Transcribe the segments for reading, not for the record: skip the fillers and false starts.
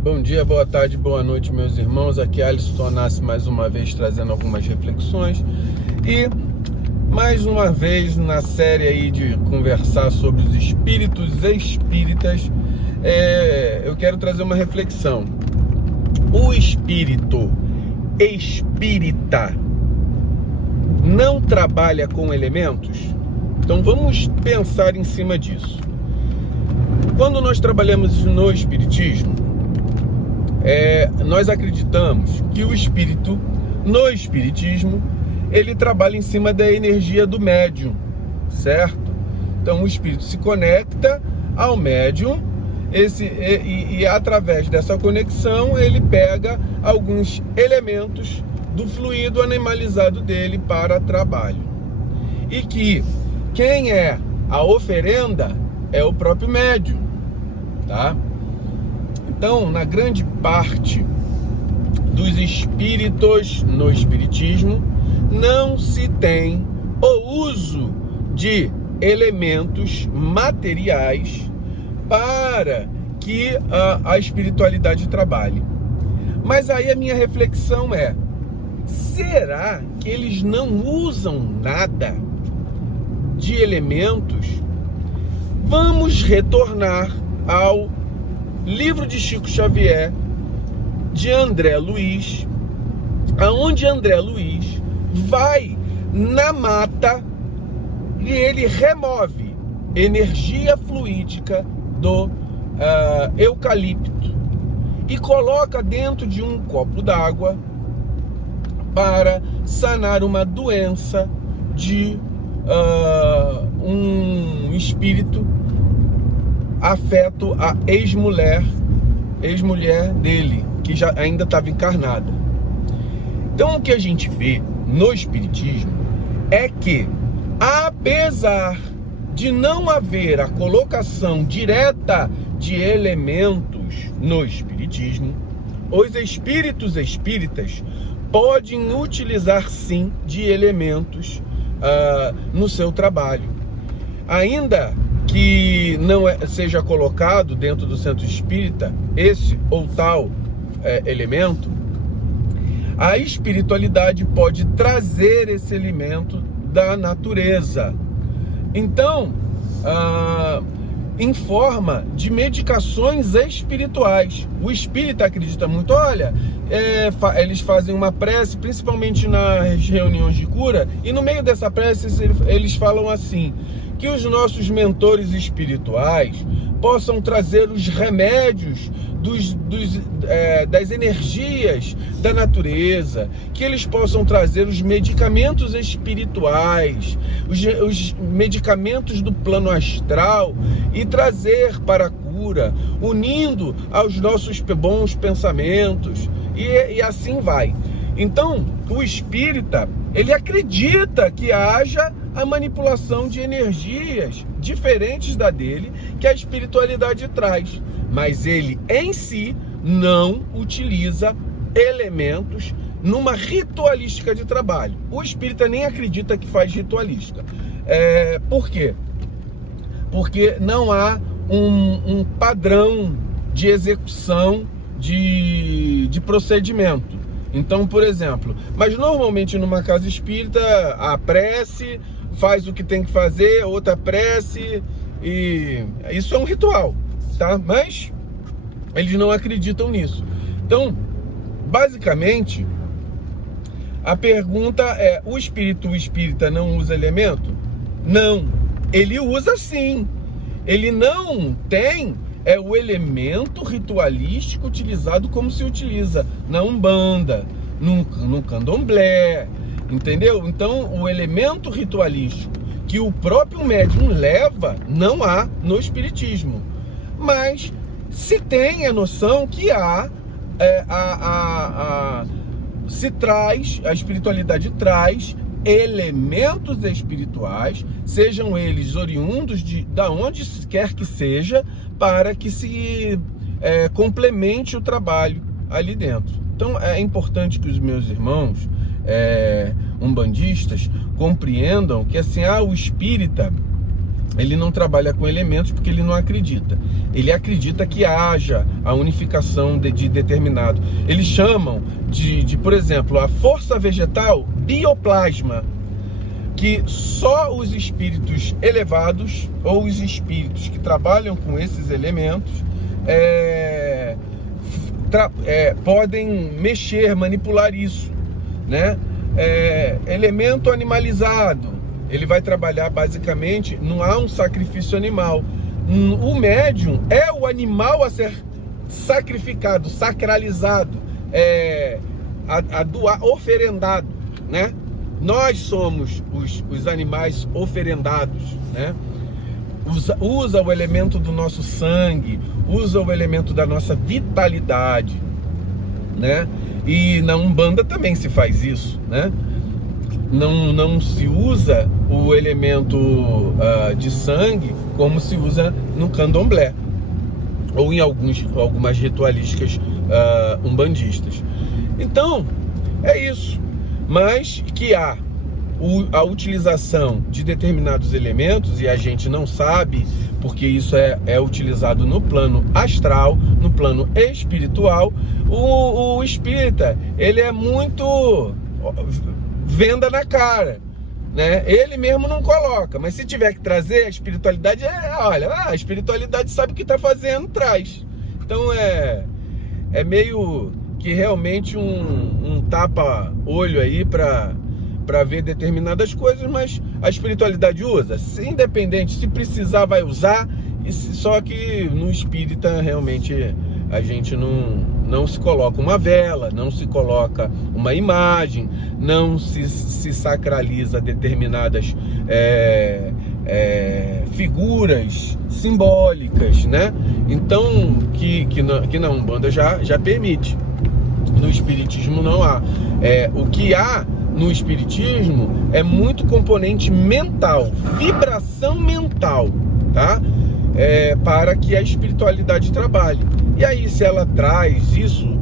Bom dia, boa tarde, boa noite, meus irmãos. Aqui é Alisson Tonassi mais uma vez trazendo algumas reflexões e mais uma vez na série aí de conversar sobre os espíritos espíritas, eu quero trazer uma reflexão. O espírito espírita não trabalha com elementos? Então vamos pensar em cima disso. Quando nós trabalhamos no espiritismo, nós acreditamos que o espírito, no espiritismo, ele trabalha em cima da energia do médium, certo? Então o espírito se conecta ao médium, e através dessa conexão ele pega alguns elementos do fluido animalizado dele para trabalho. E que quem é a oferenda é o próprio médium, tá? Então, na grande parte dos espíritos no espiritismo, não se tem o uso de elementos materiais para que a espiritualidade trabalhe. Mas aí a minha reflexão é: será que eles não usam nada de elementos? Vamos retornar ao livro de Chico Xavier, de André Luiz, aonde André Luiz vai na mata e ele remove energia fluídica do eucalipto e coloca dentro de um copo d'água para sanar uma doença de um espírito afeto a ex-mulher dele, que já ainda estava encarnada. Então o que a gente vê no espiritismo é que, apesar de não haver a colocação direta de elementos no espiritismo, os espíritos espíritas podem utilizar sim de elementos no seu trabalho. Ainda que não seja colocado dentro do centro espírita esse ou tal elemento, a espiritualidade pode trazer esse elemento da natureza. Então, em forma de medicações espirituais. O espírita acredita muito, olha, eles fazem uma prece, principalmente nas reuniões de cura, e no meio dessa prece eles falam assim: que os nossos mentores espirituais possam trazer os remédios das energias da natureza, que eles possam trazer os medicamentos espirituais, os medicamentos do plano astral e trazer para a cura, unindo aos nossos bons pensamentos, e assim vai. Então, o espírita, ele acredita que haja a manipulação de energias diferentes da dele, que a espiritualidade traz, mas ele em si não utiliza elementos numa ritualística de trabalho. O espírita nem acredita que faz ritualística. Por quê? Porque não há um padrão de execução de procedimento. Então, por exemplo, mas normalmente numa casa espírita, a prece faz o que tem que fazer, outra prece, e isso é um ritual, tá? Mas eles não acreditam nisso. Então, basicamente, a pergunta é: o espírita não usa elemento? Não, ele usa sim. Ele não tem o elemento ritualístico utilizado como se utiliza na Umbanda, no Candomblé, entendeu? Então, o elemento ritualístico que o próprio médium leva, não há no espiritismo. Mas se tem a noção que há, a espiritualidade traz elementos espirituais, sejam eles oriundos da onde quer que seja, para que se complemente o trabalho ali dentro. Então é importante que os meus irmãos umbandistas compreendam que assim, o espírita ele não trabalha com elementos porque ele não acredita. Ele acredita que haja a unificação de determinado. Eles chamam por exemplo, a força vegetal bioplasma, que só os espíritos elevados ou os espíritos que trabalham com esses elementos podem mexer, manipular isso, né? Elemento animalizado, ele vai trabalhar basicamente, não há um sacrifício animal. O médium é o animal a ser sacrificado, sacralizado, a doar, oferendado, né? Nós somos os animais oferendados, né? Usa o elemento do nosso sangue, usa o elemento da nossa vitalidade, né? E na Umbanda também se faz isso, né? Não se usa o elemento de sangue como se usa no candomblé ou em algumas ritualísticas umbandistas. Então, é isso. Mas que há a utilização de determinados elementos, e a gente não sabe, porque isso é utilizado no plano astral, no plano espiritual. O espírita, ele é muito venda na cara, né? Ele mesmo não coloca, mas se tiver que trazer a espiritualidade, olha, a espiritualidade sabe o que está fazendo, traz. Então é meio que realmente um tapa-olho aí para ver determinadas coisas, mas a espiritualidade usa, independente, se precisar vai usar, só que no espírita realmente a gente não se coloca uma vela, não se coloca uma imagem, não se sacraliza determinadas figuras simbólicas, né? Então, que na Umbanda já permite. No Espiritismo não há. O que há no Espiritismo é muito componente mental, vibração mental, tá? Para que a espiritualidade trabalhe. E aí, se ela traz isso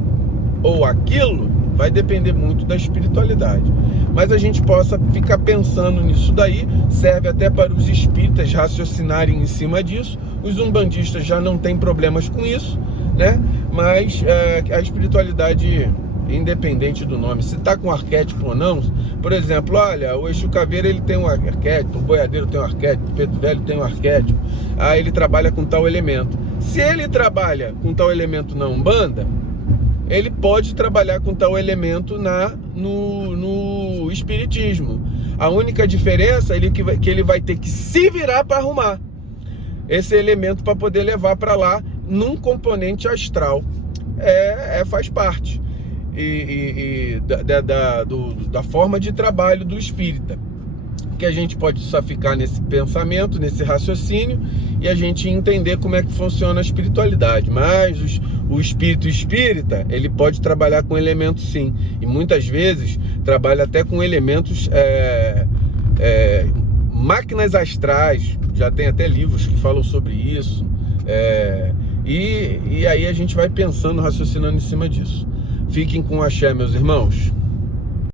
ou aquilo, vai depender muito da espiritualidade. Mas a gente possa ficar pensando nisso daí, serve até para os espíritas raciocinarem em cima disso. Os umbandistas já não têm problemas com isso, né? Mas a espiritualidade, independente do nome, se está com arquétipo ou não, por exemplo, olha, o Exu Caveira, ele tem um arquétipo, o Boiadeiro tem um arquétipo, o Preto Velho tem um arquétipo, ele trabalha com tal elemento. Se ele trabalha com tal elemento na Umbanda, ele pode trabalhar com tal elemento no Espiritismo. A única diferença é que ele vai ter que se virar para arrumar esse elemento para poder levar para lá num componente astral. Faz parte da forma de trabalho do espírita, que a gente pode só ficar nesse pensamento, nesse raciocínio, e a gente entender como é que funciona a espiritualidade. Mas o espírito espírita, ele pode trabalhar com elementos sim, e muitas vezes trabalha até com elementos, máquinas astrais, já tem até livros que falam sobre isso, e aí a gente vai pensando, raciocinando em cima disso. Fiquem com axé, meus irmãos.